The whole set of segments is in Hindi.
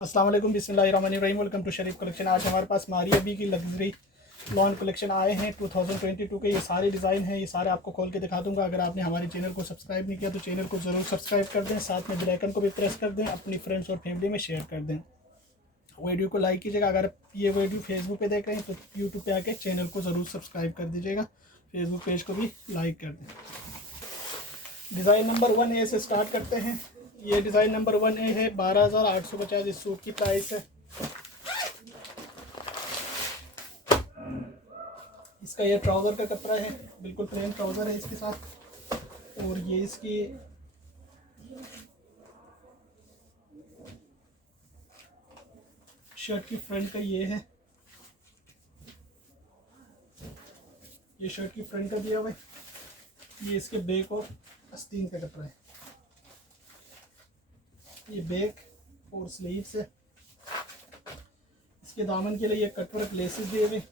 अस्सलाम वालेकुम, बिस्मिल्लाहिर्रहमानिर्रहीम। Welcome to Sharif collection. आज हमारे पास मारिया बी की लग्जरी लॉन कलेक्शन आए हैं 2022 के। ये सारे डिज़ाइन हैं, ये सारे आपको खोल के दिखा दूंगा। अगर आपने हमारे चैनल को सब्सक्राइब नहीं किया तो चैनल को ज़रूर सब्सक्राइब कर दें, साथ में बेल आइकन को भी प्रेस कर दें, अपनी फ्रेंड्स और फैमिली में शेयर कर दें। वीडियो को लाइक कीजिएगा। अगर ये वीडियो फेसबुक पे देख रहे हैं तो यूट्यूब पे आके चैनल को ज़रूर सब्सक्राइब कर दीजिएगा, फेसबुक पेज को भी लाइक कर दें। डिज़ाइन नंबर 1A से स्टार्ट करते हैं। ये डिज़ाइन नंबर 1A है, 12,850 इस सूट की प्राइस है। इसका ये ट्राउज़र का कपड़ा है, बिल्कुल प्लेन ट्राउज़र है इसके साथ। और ये इसकी शर्ट की फ्रंट का ये है, ये शर्ट की फ्रंट का दिया हुआ है। ये इसके बैक और आस्तीन का कपड़ा है। ये बैक और स्लीव्स है। इसके दामन के लिए ये कटवर्क लेसेस दिए हुए,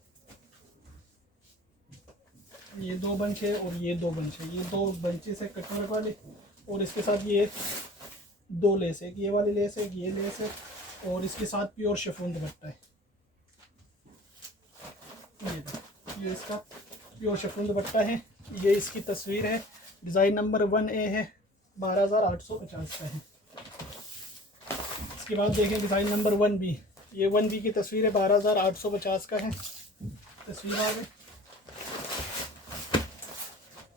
ये 2 बंच है और ये 2 बंच है। ये 2 बंचेस है कटवर्क वाले, और इसके साथ ये 2 लेस है, एक ये वाली लेस है, एक ये लेस है, और इसके साथ प्योर शिफॉन दुपट्टा है। ये इसका प्योर शिफॉन दुपट्टा है। ये इसकी तस्वीर है। डिज़ाइन नंबर 1A है, 12,850 का है। इसके बाद देखें डिज़ाइन नंबर 1B। ये 1B की तस्वीर है, 12,850 का है। तस्वीर आ गई।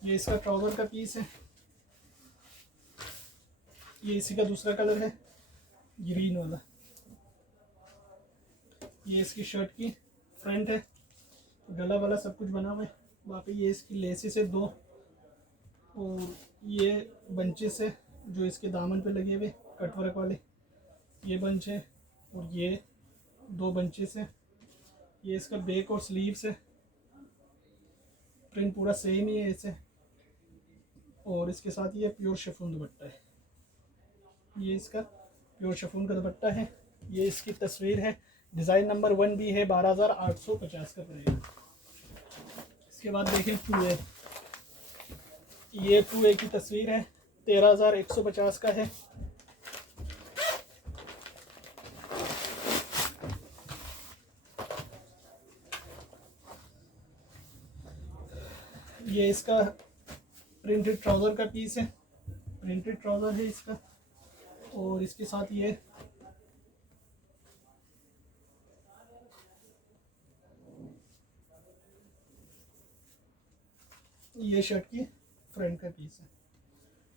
ये इसका ट्राउज़र का पीस है। ये इसी का दूसरा कलर है, ग्रीन वाला। ये इसकी शर्ट की फ्रंट है, गला वाला सब कुछ बना हुआ है। बाकी ये इसकी लेसेस है 2, और ये बंचेस है जो इसके दामन पे लगे हुए कटवर्क वाले। ये बंच है और ये 2 बंचेस है। ये इसका बैक और स्लीव्स है, प्रिंट पूरा सेम ही है ऐसे। और इसके साथ ये प्योर शिफॉन दुपट्टा है। ये इसका प्योर शिफॉन का दुपट्टा है। ये इसकी तस्वीर है। डिज़ाइन नंबर 1B है, 12,850 का पड़ेगा। इसके बाद देखें 2A। ये 2A की तस्वीर है, 13,150 का है। ये इसका प्रिंटेड ट्राउज़र का पीस है, प्रिंटेड ट्राउज़र है इसका। और इसके साथ ये शर्ट की फ्रंट का पीस है।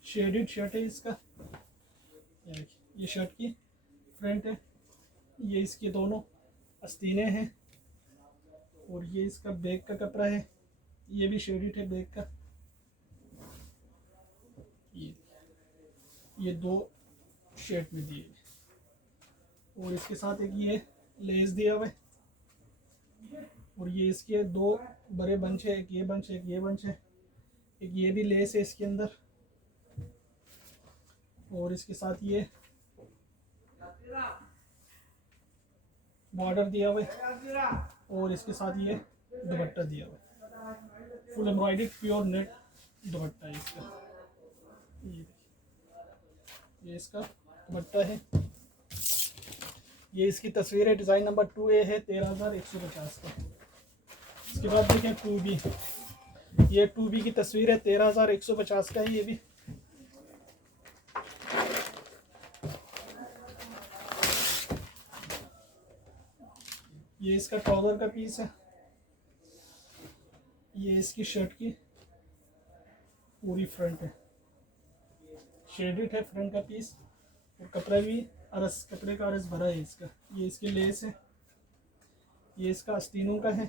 शेडेड शर्ट है इसका। ये शर्ट की फ्रंट है। ये इसके दोनों आस्तीनें हैं, और ये इसका बैक का कपड़ा है। ये भी शेडेड है बैक का। ये 2 शेड में दिए, और इसके साथ एक ये लेस दिया हुआ है। और ये इसके 2 बड़े बंच है, एक ये बंच है, एक ये बंच है, एक ये भी लेस है इसके अंदर। और इसके साथ ये बॉर्डर दिया हुआ है, और इसके साथ ये दुपट्टा दिया हुआ है। फुल एम्ब्रॉयडरी प्योर नेट दुपट्टा है इसका। ये इसका दुपट्टा है। ये इसकी तस्वीर है। डिज़ाइन नंबर 2A है, 13,150 का। इसके बाद देखें 2B। ये 2B की तस्वीर है, 13,150 का है। ये भी ये इसका ट्राउज़र का पीस है। ये इसकी शर्ट की पूरी फ्रंट है, शेडेड है फ्रंट का पीस। और कपड़ा भी कपड़े का अरस भरा है इसका। ये इसके लेस है। ये इसका आस्तीनों का है,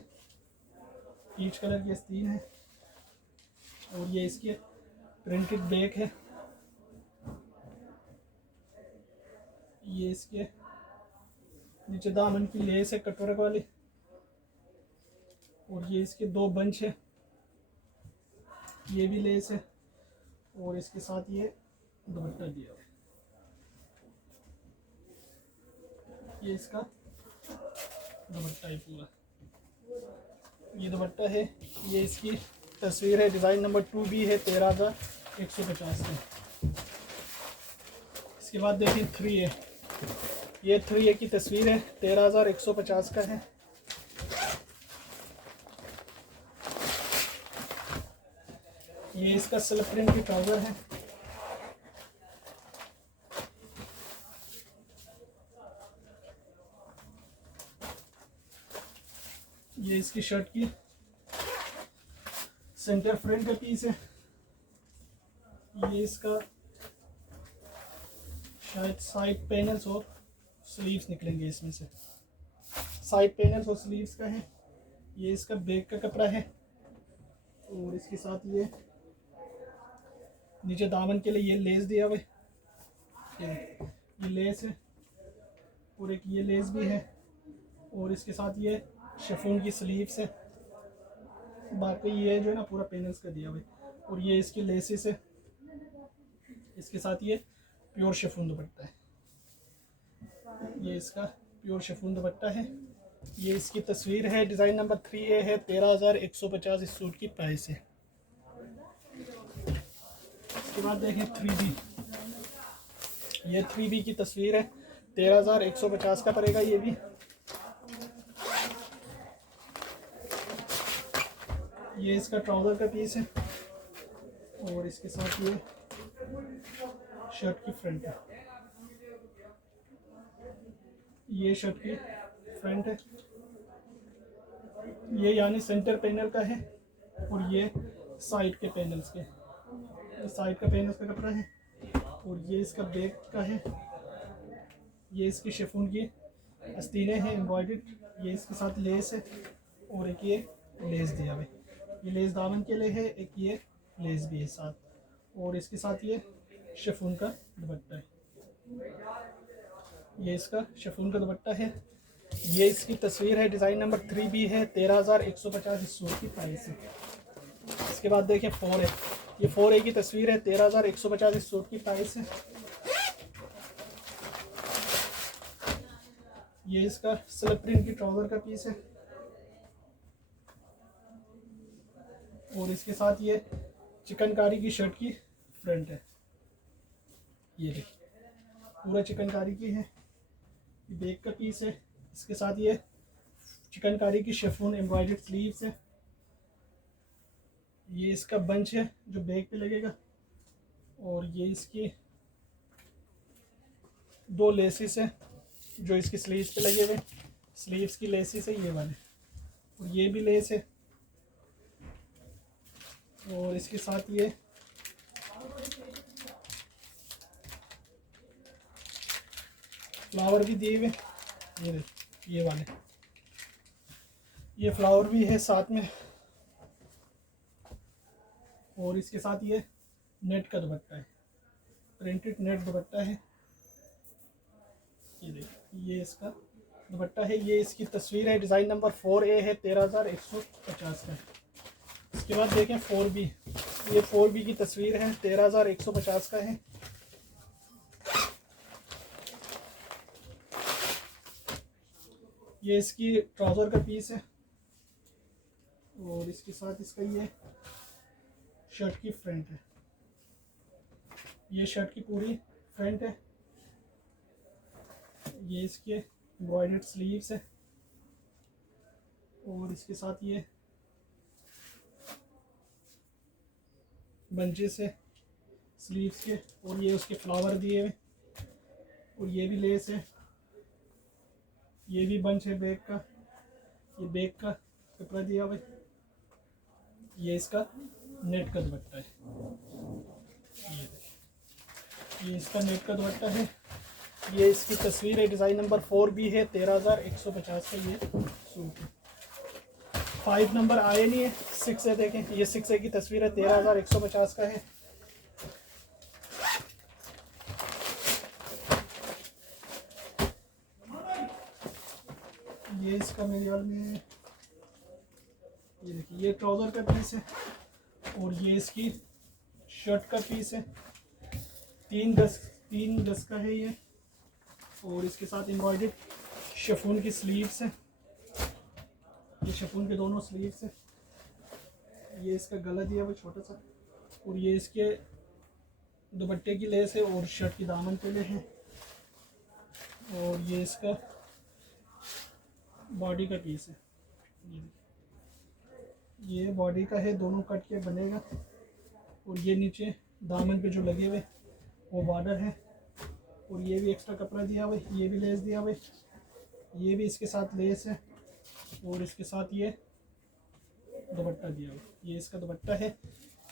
पीच कलर की आस्तीन है। और ये इसके प्रिंटेड बैक है। ये इसके नीचे दामन की लेस है कटवर्क वाली। और ये इसके 2 बंच है, ये भी लेस है। और इसके साथ ये दुपट्टा दिया है। ये इसका दुपट्टा है पूरा, ये दुपट्टा है। ये इसकी तस्वीर है। डिज़ाइन नंबर 2B है, 13,150 का। इसके बाद देखें 3A। ये 3A की तस्वीर है, 13,150 का है। ये इसका स्लिप प्रिंट की ट्राउज़र है। ये इसकी शर्ट की सेंटर फ्रंट का पीस है। ये इसका शायद साइड पैनल्स और स्लीव्स निकलेंगे इसमें से। साइड पैनल्स और स्लीव्स का है। ये इसका बैक का कपड़ा है और इसके साथ ये नीचे दामन के लिए ये लेस दिया हुआ है। ये लेस है और एक ये लेस भी है और इसके साथ ये शिफॉन की स्लीव्स है। बाकी ये जो है ना पूरा पैनल्स का दिया हुआ है और ये इसकी लेसेस है। इसके साथ ये प्योर शिफॉन दुपट्टा है। ये इसका प्योर शिफॉन दुपट्टा है। ये इसकी तस्वीर है। डिज़ाइन नंबर 3A है। 13,150 इस सूट की प्राइस है। इसके बाद देखें 3B। ये 3B की तस्वीर है। 13,150 का पड़ेगा ये भी। ये इसका ट्राउज़र का पीस है और इसके साथ ये शर्ट की फ्रंट है। ये शर्ट की फ्रंट है। ये यानी सेंटर पैनल का है और ये साइड के पैनल्स के, साइड का पैनल्स का कपड़ा है और ये इसका बैक का है। ये इसकी शिफॉन की आस्तीनें हैं एम्ब्रॉयडर्ड। ये इसके साथ लेस है और एक ये लेस दिया हुआ है। ये लेस दामन के लिए है, एक ये लेस भी है साथ और इसके साथ ये शिफॉन का दुपट्टा है। ये इसका शिफॉन का दुपट्टा है। ये इसकी तस्वीर है। डिज़ाइन नंबर 3B है। 13,150 इस सूट की प्राइस है। इसके बाद देखें 4A। ये 4A की तस्वीर है। 13,150 इस सूट की प्राइस है। ये इसका स्लिप प्रिंट की ट्राउज़र का पीस है और इसके साथ ये चिकनकारी की शर्ट की फ्रंट है। ये देखिए पूरा चिकनकारी की है। ये बैक का पीस है। इसके साथ ये चिकनकारी की शिफॉन एम्ब्रॉयडर्ड स्लीव्स है। ये इसका बंच है जो बैक पे लगेगा और ये इसकी दो लेसिस है जो इसकी स्लीव्स पे लगे हुए। स्लीव्स की लेसिस है ये वाले और ये भी लेस है और इसके साथ ये फ्लावर भी दिए हुए। ये देखिए ये वाले, ये फ्लावर भी है साथ में और इसके साथ ये नेट का दुपट्टा है, प्रिंटेड नेट दुपट्टा है। ये देखिए ये इसका दुपट्टा है। ये इसकी तस्वीर है। डिज़ाइन नंबर 4A है। 13,150 का। इसके बाद देखें 4B। ये 4B की तस्वीर है। 13,150 का है। ये इसकी ट्राउज़र का पीस है और इसके साथ इसका ये शर्ट की फ्रंट है। ये शर्ट की पूरी फ्रंट है। ये इसके एम्ब्रॉयडर्ड स्लीव्स है और इसके साथ ये बंचेस है स्लीव्स के और ये उसके फ्लावर दिए हुए और ये भी लेस है। ये भी बंच है बैक का। ये बैक का कपड़ा दिया हुआ है। ये इसका नेट का दुपट्टा है। ये इसका नेट का दुपट्टा है। ये इसकी तस्वीर है। डिज़ाइन नंबर 4B है। 13,150 का ये सूट है। 5 नंबर आए नहीं है। 6A देखें। ये 6A की तस्वीर है। 13,150 का है। ये इसका मेरे ख्याल में ये देखिए ये ट्राउज़र का पीस है और ये इसकी शर्ट का पीस है। 3 गज का है ये और इसके साथ एम्ब्रॉयडर्ड शिफॉन की स्लीव्स है। ये शिफॉन के दोनों स्लीव्स है। ये इसका गला दिया हुआ छोटा सा और ये इसके दुपट्टे की लेस है और शर्ट की दामन के लिए है और ये इसका बॉडी का पीस है। ये बॉडी का है, दोनों कट के बनेगा। और ये नीचे दामन पे जो लगे हुए वो बॉर्डर है। और ये भी एक्स्ट्रा कपड़ा दिया हुआ है, ये भी लेस दिया हुआ है, ये भी इसके साथ लेस है। और इसके साथ ये दुपट्टा दिया हुआ है, ये इसका दुपट्टा है।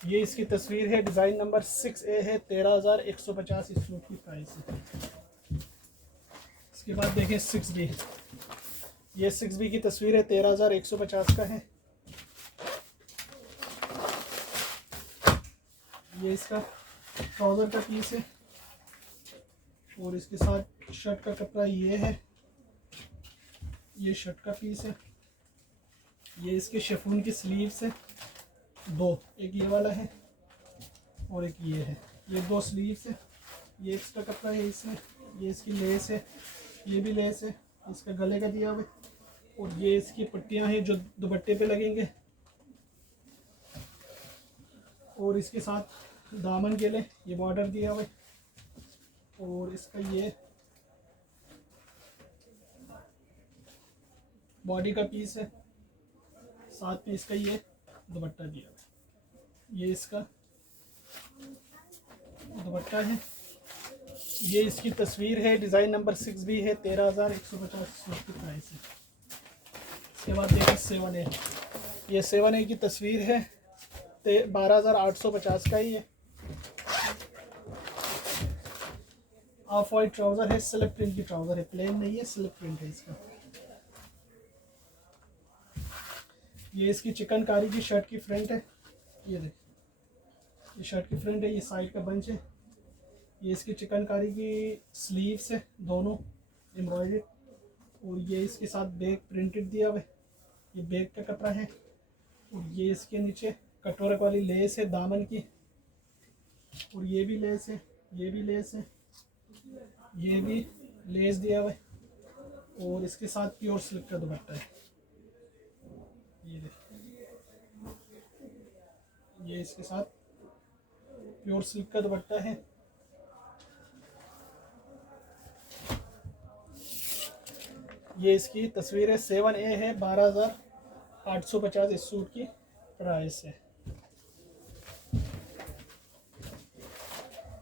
ये इसकी तस्वीर है, डिज़ाइन नंबर 6A है, 13,150 इस सूट की प्राइस है। इसके बाद देखें 6B, ये 6B की तस्वीर है, 13,150 का है। ये इसका ट्राउज़र का पीस है। और इसके साथ शर्ट का कपड़ा ये है, ये शर्ट का पीस है। ये इसके शिफॉन की स्लीव्स है दो, एक ये वाला है और एक ये है। ये दो स्लीव्स है। ये एक्स्ट्रा कपड़ा है इसमें। ये इसकी लेस है, ये भी लेस है, इसका गले का दिया हुआ है। और ये इसकी पट्टियां हैं जो दुपट्टे पे लगेंगे। और इसके साथ दामन के लिए ये बॉर्डर दिया हुआ है। और इसका ये बॉडी का पीस है, साथ में इसका ये दुपट्टा दिया हुआ है। ये इसका दुपट्टा है। ये इसकी तस्वीर है, डिज़ाइन नंबर 6B है, 13,150 की प्राइस है। इसके बाद देखिए 7A, ये 7A की तस्वीर है, 12,850 का ही है। ऑफ वाइट ट्राउज़र है, सिल्क प्रिंट की ट्राउज़र है, प्लेन नहीं है, सिल्क प्रिंट है इसका। ये इसकी चिकनकारी की शर्ट की फ्रंट है, ये देख, ये शर्ट की फ्रंट है, ये साइड का बंच है। ये इसकी चिकनकारी की स्लीव्स है दोनों एम्ब्रॉयडर्ड। और ये इसके साथ बैक प्रिंटेड दिया हुआ है, ये बैक का कपड़ा है। और ये इसके नीचे कटोरक वाली लेस है दामन की। और ये भी लेस है, ये भी लेस है, ये भी लेस दिया हुआ है। और इसके साथ प्योर सिल्क का दुपट्टा है, ये ये इसके साथ प्योर सिल्क का दुपट्टा है। ये इसकी तस्वीर है, 7A है, 12,850 इस सूट की प्राइस है।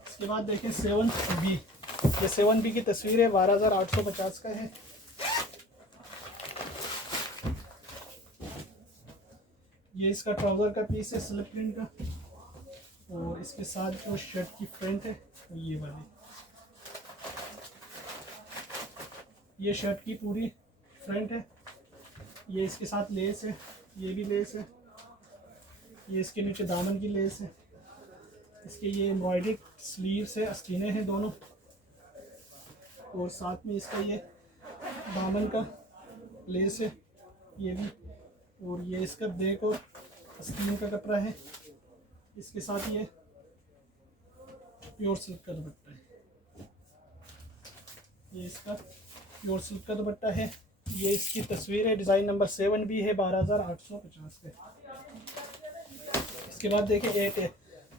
इसके बाद देखें 7B, ये 7B की तस्वीर है, 12,850 का है। ये इसका ट्राउज़र का पीस है स्लिप प्रिंट का। और इसके साथ जो शर्ट की फ्रंट है वो ये वाली, ये शर्ट की पूरी फ्रंट है। ये इसके साथ लेस है, ये भी लेस है, ये इसके नीचे दामन की लेस है। इसके ये एम्ब्रॉयडर्ड स्लीव्स है, आस्तीनें हैं दोनों। और साथ में इसका ये दामन का लेस है, ये भी। और ये इसका बैक और आस्तीन का कपड़ा है। इसके साथ ये प्योर सिल्क का दुपट्टा है, ये इसका प्योर सिल्क का दुपट्टा है। ये इसकी तस्वीर है, डिज़ाइन नंबर 7B है, 12,850 का। इसके बाद देखिए 8A,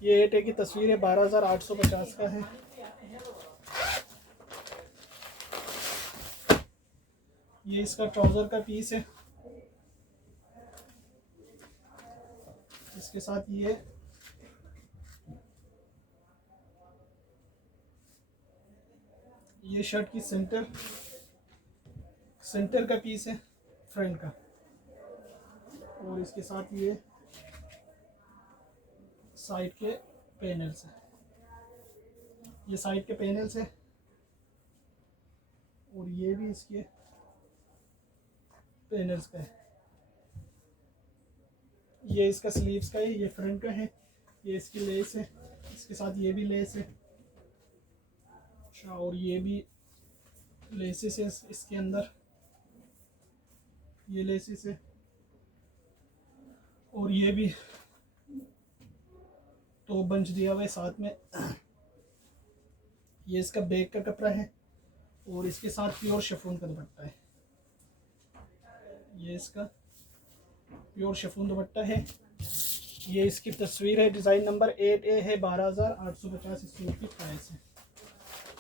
ये 8A की तस्वीर है, 12,850 का है। ये इसका ट्राउज़र का पीस है, इसके साथ ये शर्ट की सेंटर का पीस है फ्रंट का। और इसके साथ ये साइड के पैनल्स है, ये साइड के पैनल्स है। और ये भी इसके पैनल्स का है। ये इसका स्लीव्स का है, ये फ्रंट का है। ये इसकी लेस है, इसके साथ ये भी लेस है। अच्छा, और ये भी लेसेस है इसके अंदर, ये लेसेस है। और ये भी तो बंच दिया हुआ है साथ में। ये इसका बैक का कपड़ा है। और इसके साथ प्योर शिफॉन का दुपट्टा है, ये इसका प्योर शिफॉन दुपट्टा है। ये इसकी तस्वीर है, डिज़ाइन नंबर 8A है, 12,850 इस सूट की प्राइस है।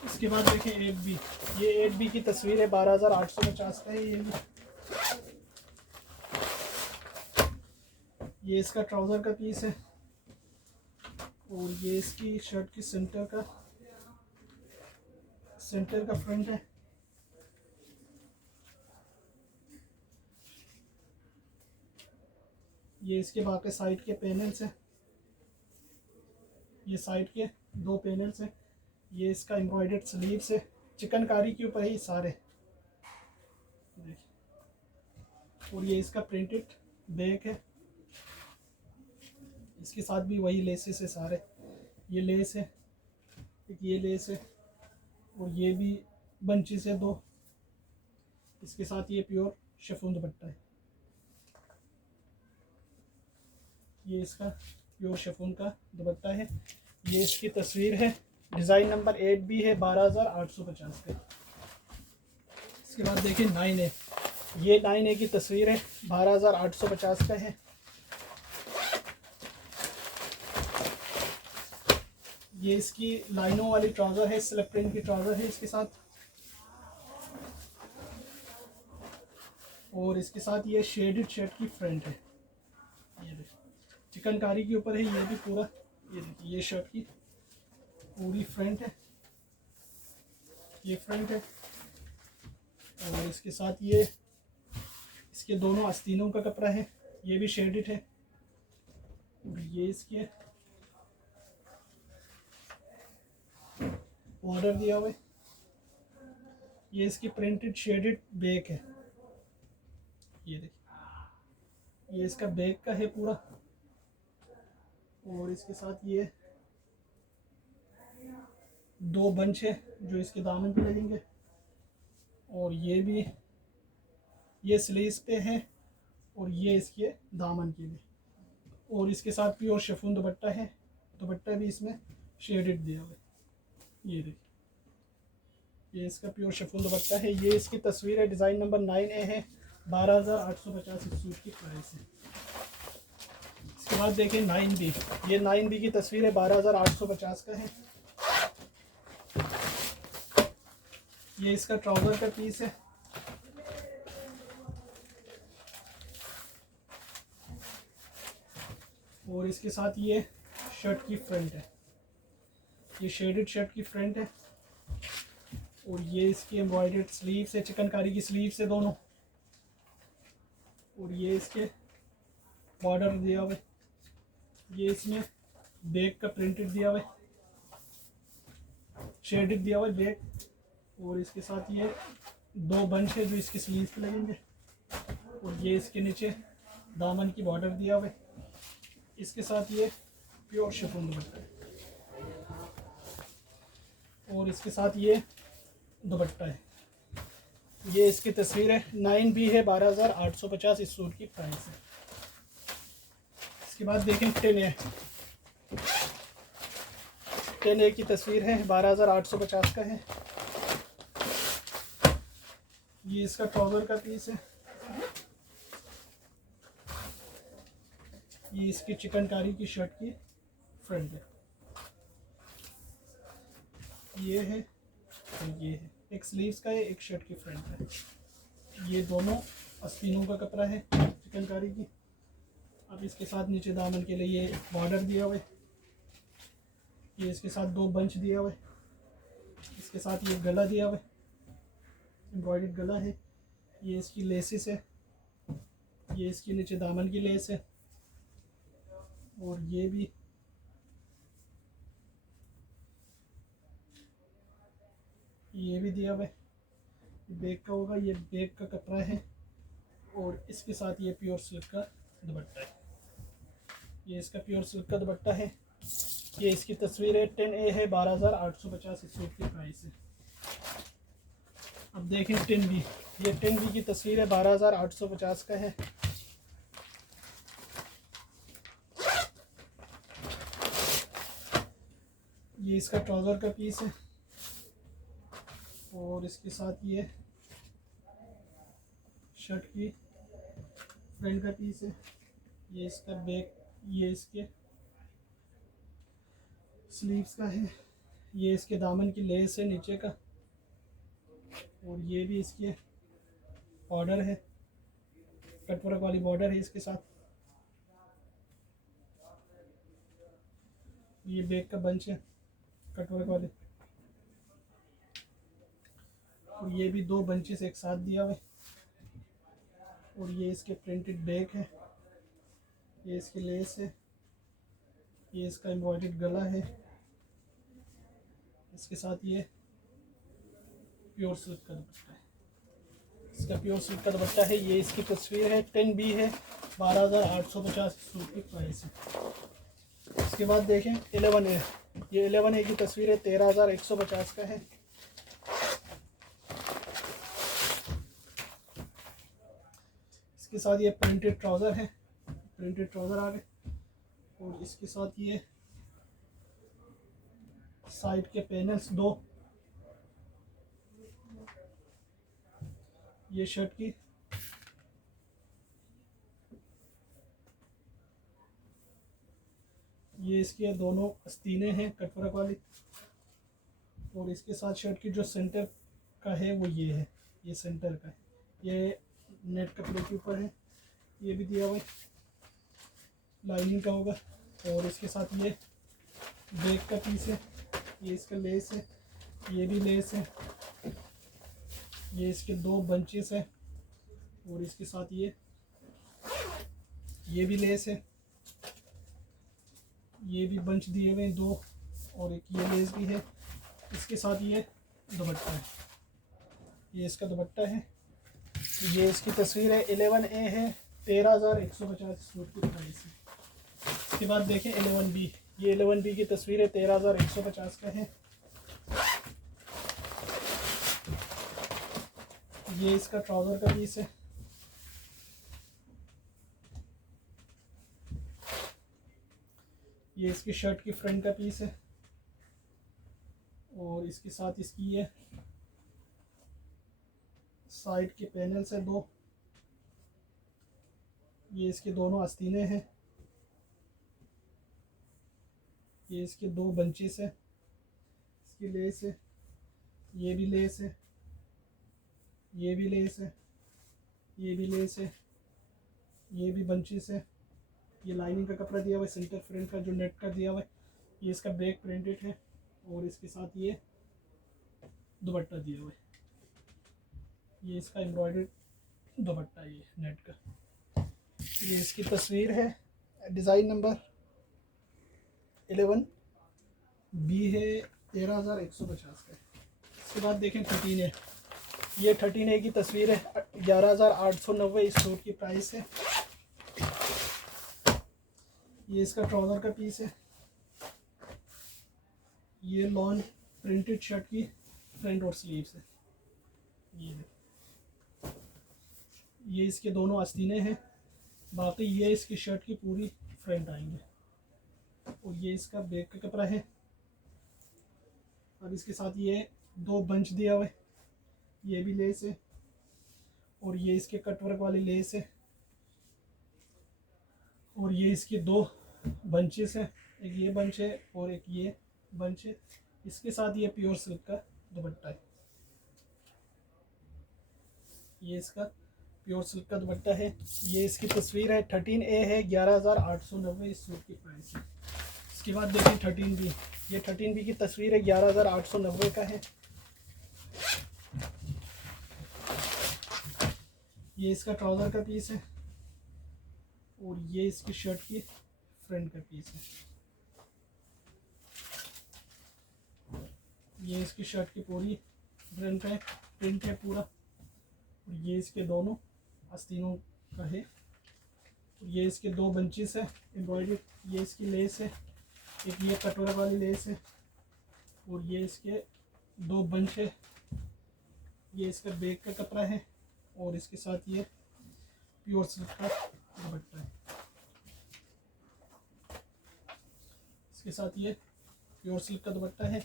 इसके बाद देखें 8B, ये 8B की तस्वीर है, 12,850 का है। ये इसका ट्राउज़र का पीस है और ये इसकी शर्ट की सेंटर का फ्रंट है। ये इसके बाकी साइड के पैनल्स हैं, ये साइड के 2 पैनल्स हैं। ये इसका एम्ब्रॉयडर्ड स्लीव्स है, चिकनकारी के ऊपर है ये सारे, और ये इसका प्रिंटेड बैक है। इसके साथ भी वही लेसेस है सारे, ये लेस है, एक ये लेस है और ये भी बंचेस है 2। इसके साथ ये प्योर शिफॉन दुपट्टा है, ये इसका प्योर शिफॉन का दुपट्टा है। ये इसकी तस्वीर है, डिज़ाइन नंबर 8B है, 12,850 का। इसके बाद देखिए 9A, ये 9A की तस्वीर है, 12,850 का है। ये इसकी लाइनों वाली ट्राउज़र है, स्लिप प्रिंट की ट्राउज़र है इसके साथ, और इसके साथ ये शेडेड शर्ट की फ्रंट है। ये देखिए चिकनकारी के ऊपर है, ये भी पूरा, ये देखिए ये शर्ट की पूरी फ्रंट है, ये फ्रंट है। और इसके साथ ये इसके दोनों आस्तीनों का कपड़ा है, ये भी शेडेड है। और ये इसके बॉर्डर दिया हुआ है, ये इसकी प्रिंटेड शेडेड बैक है। ये देखिए ये इसका बैक का है पूरा, और इसके साथ ये 2 बंच है जो इसके दामन पे लगेंगे, और ये भी ये स्लीव्स पे है और ये इसके दामन के लिए। और इसके साथ प्योर शिफॉन दुपट्टा है, दुपट्टा भी इसमें शेडेड दिया हुआ है। ये देखिए ये इसका प्योर शिफॉन दुपट्टा है। ये इसकी तस्वीर है, डिज़ाइन नंबर 9A है, 12,850 इस सूट की प्राइस है। इसके बाद देखें 9B, ये 9B की तस्वीर है, 12,850 का है। ये इसका ट्राउज़र का पीस है, और इसके साथ ये शर्ट की फ्रंट है, ये शेडेड शर्ट की फ्रंट है, और ये इसकी एम्ब्रॉयडर्ड स्लीव्स है, चिकनकारी की स्लीव्स है दोनों, और ये इसके बॉर्डर दिया हुआ है, ये इसमें बैक का प्रिंटेड दिया हुआ है, शेडेड दिया हुआ है बैक। और इसके साथ ये 2 बंच है जो इसके स्लीव्स पे लगेंगे, और ये इसके नीचे दामन की बॉर्डर दिया हुआ है। इसके साथ ये प्योर शिफॉन दुपट्टा है, और इसके साथ ये दुपट्टा है। ये इसकी तस्वीर है, 9B है, 12,850 इस सूट की प्राइस है। इसके बाद देखें 10A, 10A की तस्वीर है, 12,850 का है। ये इसका ट्राउज़र का पीस है, ये इसकी चिकनकारी की शर्ट की फ्रंट है, ये है और ये है, एक स्लीव्स का है, एक शर्ट की फ्रंट है। ये दोनों आस्तीनों का कपड़ा है चिकनकारी की। अब इसके साथ नीचे दामन के लिए ये बॉर्डर दिया हुआ है, ये इसके साथ 2 बंच दिया हुआ है, इसके साथ ये गला दिया हुआ है, एम्ब्रॉयडर्ड गला है। ये इसकी लेसेस है, ये इसकी नीचे दामन की लेस है, और ये भी दिया हुआ है। बैक का होगा, ये बैक का कपड़ा है, और इसके साथ ये प्योर सिल्क का दुपट्टा है, ये इसका प्योर सिल्क का दुपट्टा है। ये इसकी तस्वीर है, 10A है, 12,850 इस सूट की प्राइस है। अब देखें 10B, ये 10B की तस्वीर है, 12,850 का है। ये इसका ट्राउज़र का पीस है, और इसके साथ ये शर्ट की फ्रंट का पीस है। ये इसका बैक, ये इसके स्लीव्स का है। ये इसके दामन की लेस है नीचे का, और ये भी इसकी बॉर्डर है, कटवर्क वाली बॉर्डर है इसके साथ। ये बैक का बंच है कटवर्क वाले, और ये भी 2 बंचेस एक साथ दिया हुआ है। और ये इसके प्रिंटेड बैक है, ये इसकी लेस है, ये इसका एम्ब्रॉयडर्ड गला है, इसके साथ ये प्योर सिल्क का दुपट्टा है, इसका प्योर सिल्क का दुपट्टा है। ये इसकी तस्वीर है, 10B है, 12,850 सूट की प्राइस है। इसके बाद देखें 11A, ये 11A की तस्वीर है, 13,150 का है। इसके साथ ये प्रिंटेड ट्राउज़र है, प्रिंटेड ट्राउज़र आ गए, और इसके साथ ये साइड के पैनल्स 2, ये शर्ट की, ये इसके दोनों आस्तीनें हैं कटवर्क वाली, और इसके साथ शर्ट की जो सेंटर का है वो ये है, ये सेंटर का है, ये नेट कपड़े के ऊपर है, ये भी दिया हुआ है, लाइनिंग का होगा। और इसके साथ ये बैक का पीस है, ये इसका लेस है, ये भी लेस है, ये इसके 2 बंचेस है, और इसके साथ ये भी लेस है, ये भी बंच दिए हुए हैं 2, और एक ये लेस भी है। इसके साथ ये दुपट्टा है, ये इसका दुपट्टा है। ये इसकी तस्वीर है, 11A है, 13,150 सूट की प्राइस है। इसके बाद देखें 11B, ये 11B की तस्वीर है, 13,150 का है। ये इसका ट्राउज़र का पीस है, ये इसकी शर्ट की फ्रंट का पीस है, और इसके साथ इसकी ये साइड के पैनल्स है 2, ये इसके दोनों आस्तीनें हैं, ये इसके 2 बंचेस है, इसकी लेस है, ये भी लेस है, ये भी लेस है, ये भी लेस है, ये भी बंचेस है, ये लाइनिंग का कपड़ा दिया हुआ है, सेंटर फ्रंट का जो नेट का दिया हुआ है, ये इसका बैक प्रिंटेड है, और इसके साथ ये दुपट्टा दिया हुआ है, ये इसका एम्ब्रॉयडर्ड दुपट्टा है, ये नेट का। ये इसकी तस्वीर है, डिज़ाइन नंबर 11B है, 13,150 का है। इसके बाद देखें 13A, ये 13A की तस्वीर है, 11,890 इस सूट की प्राइस है। ये इसका ट्राउज़र का पीस है, ये लॉन प्रिंटेड शर्ट की फ्रंट और स्लीव्स है, ये इसके दोनों आस्तीनें हैं, बाकी ये इसकी शर्ट की पूरी फ्रंट आएंगे, और ये इसका बैक का कपड़ा है, और इसके साथ ये 2 बंच दिया हुआ है, ये भी लेस है, और ये इसके कटवर्क वाली लेस है, और ये इसके 2 बंचेस हैं, एक ये बंच है और एक ये बंच है। इसके साथ ये प्योर सिल्क का दुपट्टा है, ये इसका प्योर सिल्क का दुपट्टा है। ये इसकी तस्वीर है, 13A है, 11,890 इस सूट की प्राइस है। इसके बाद देखिए 13B, ये 13B की तस्वीर है, 11,890 का है। ये इसका ट्राउज़र का पीस है, और ये इसकी शर्ट की फ्रंट का पीस है, ये इसकी शर्ट की पूरी फ्रंट है, प्रिंट है पूरा, और ये इसके दोनों आस्तीनों का है, और ये इसके 2 बंचेस है एम्ब्रॉयडरी, ये इसकी लेस है, एक ये कटोरा वाली लेस है, और ये इसके 2 बंच है, ये इसका बैक का कपड़ा है, और इसके साथ ये प्योर सिल्क का दुपट्टा है। इसके साथ ये प्योर सिल्क का दुपट्टा है।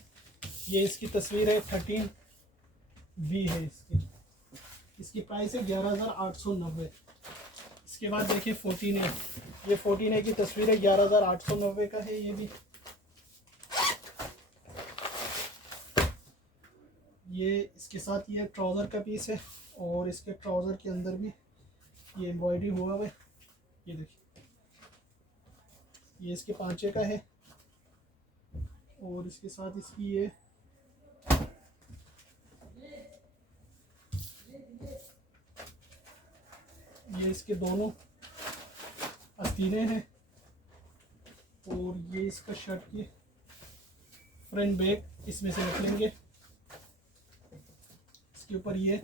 ये इसकी तस्वीर है, 13B है इसकी प्राइस है 11,890। इसके बाद देखिए 14A, ये 14A की तस्वीर है, 11,890 का है। ये भी ये इसके साथ ये ट्राउज़र का पीस है और इसके ट्राउज़र के अंदर भी ये एम्ब्रॉयडरी हुआ हुआ है। ये देखिए, ये इसके पांचे का है और इसके साथ इसकी ये इसके दोनों आस्तीनें हैं और ये इसका शर्ट की फ्रंट बैक इसमें से निकलेंगे। इसके ऊपर ये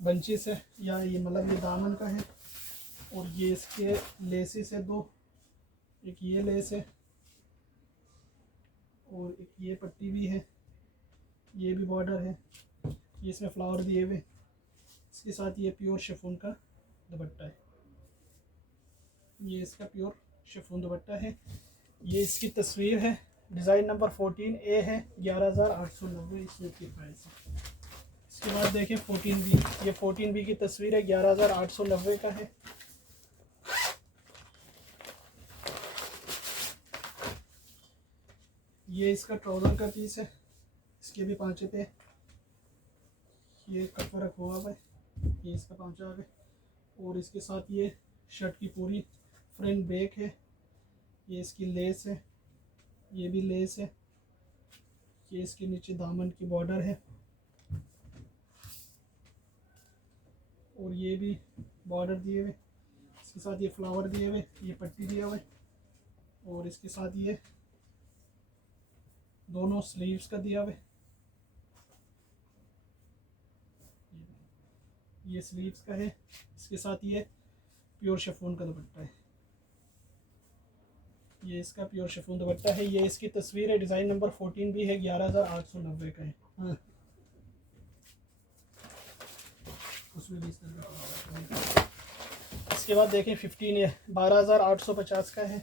बंचेस है या ये मतलब ये दामन का है और ये इसके लेसेस है दो, एक ये लेस है और एक ये पट्टी भी है, ये भी बॉर्डर है, ये इसमें फ्लावर दिए हुए। इसके साथ ये प्योर शिफॉन का दुपट्टा है, ये इसका प्योर शिफॉन दुपट्टा है। ये इसकी तस्वीर है, डिज़ाइन नंबर 14A है, 11,890 इस सूट की प्राइस है। इसके बाद देखें 14B, ये 14B की तस्वीर है, 11,890 का है। ये इसका ट्राउज़र का पीस है, इसके भी पांचे पे ये कट वर्क हुआ है, ये इसका पांचा आ गया और इसके साथ ये शर्ट की पूरी फ्रंट बैक है। ये इसकी लेस है, ये भी लेस है, ये इसके नीचे दामन की बॉर्डर है और ये भी बॉर्डर दिए हुए। इसके साथ ये फ्लावर दिए हुए, ये पट्टी दिया हुआ है और इसके साथ ये दोनों स्लीव्स का दिया हुआ है। ये स्लीव्स का है, इसके साथ ये प्योर शिफॉन का दुपट्टा है, ये इसका प्योर शिफॉन दुपट्टा है। ये इसकी तस्वीर है, डिज़ाइन नंबर 14B है, 11,890 का है। हाँ। उसमें भी इसके बाद देखें 15 है, 12,850 का है।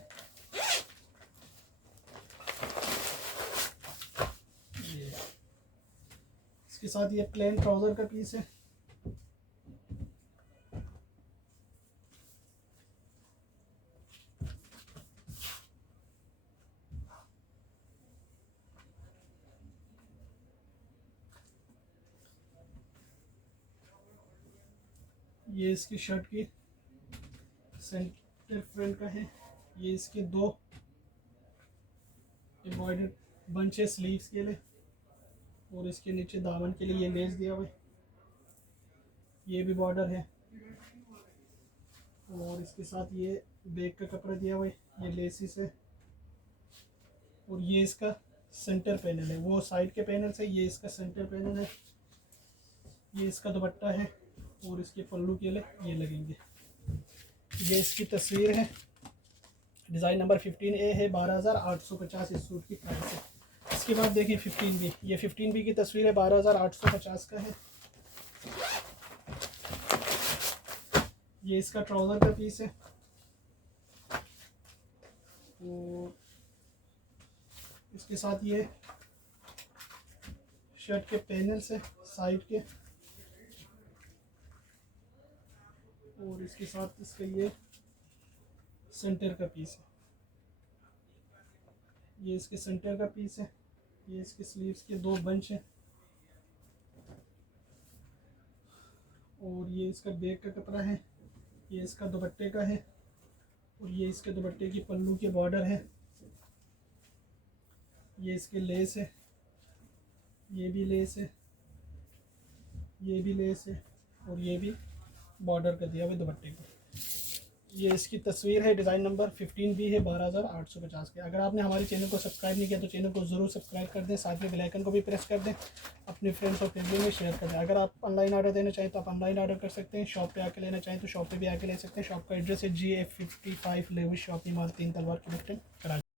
इसके साथ ये प्लेन ट्राउज़र का पीस है, ये इसकी शर्ट की सेंटर फ्रंट का है। ये इसके दो एम्ब्रॉयडर्ड बंच है स्लीव्स के लिए और इसके नीचे दामन के लिए ये लेस दिया हुआ है, ये भी बॉर्डर है और इसके साथ ये बैक का कपड़ा दिया हुआ है, ये लेसिस है और ये इसका सेंटर पैनल है, वो साइड के पैनल से ये इसका सेंटर पैनल है। ये इसका दुपट्टा है और इसके पल्लू के लिए ये लगेंगे। ये इसकी तस्वीर है, डिज़ाइन नंबर 15A है, 12,850 इस सूट की प्राइस है। इसके बाद देखिए 15B, ये 15B की तस्वीर है, 12,850 का है। ये इसका ट्राउज़र का पीस है और इसके साथ ये शर्ट के पैनल्स है साइड के और इसके साथ इसका ये सेंटर का पीस है, ये इसके सेंटर का पीस है। ये इसके स्लीव्स के दो बंच हैं और ये इसका बैक का कपड़ा है, ये इसका दुपट्टे का है और ये इसके दुपट्टे की पल्लू के बॉर्डर है। ये इसके लेस है, ये भी लेस है, ये भी लेस है और ये भी बॉर्डर का दिया हुआ दुपट्टे को। ये इसकी तस्वीर है, डिज़ाइन नंबर 15B है, 12,850 के। अगर आपने हमारे चैनल को सब्सक्राइब नहीं किया तो चैनल को ज़रूर सब्सक्राइब कर दें, साथ में बेल आइकन को भी प्रेस कर दें, अपने फ्रेंड्स और फैमिली में शेयर कर दें। अगर आप ऑनलाइन ऑर्डर देना चाहें तो आप ऑनलाइन ऑर्डर कर सकते हैं, शॉप पे आके लेना चाहें तो शॉप पे भी आके ले सकते हैं। शॉप का एड्रेस है G F 55 Lewis shopping mall 3 Talwar के कराची।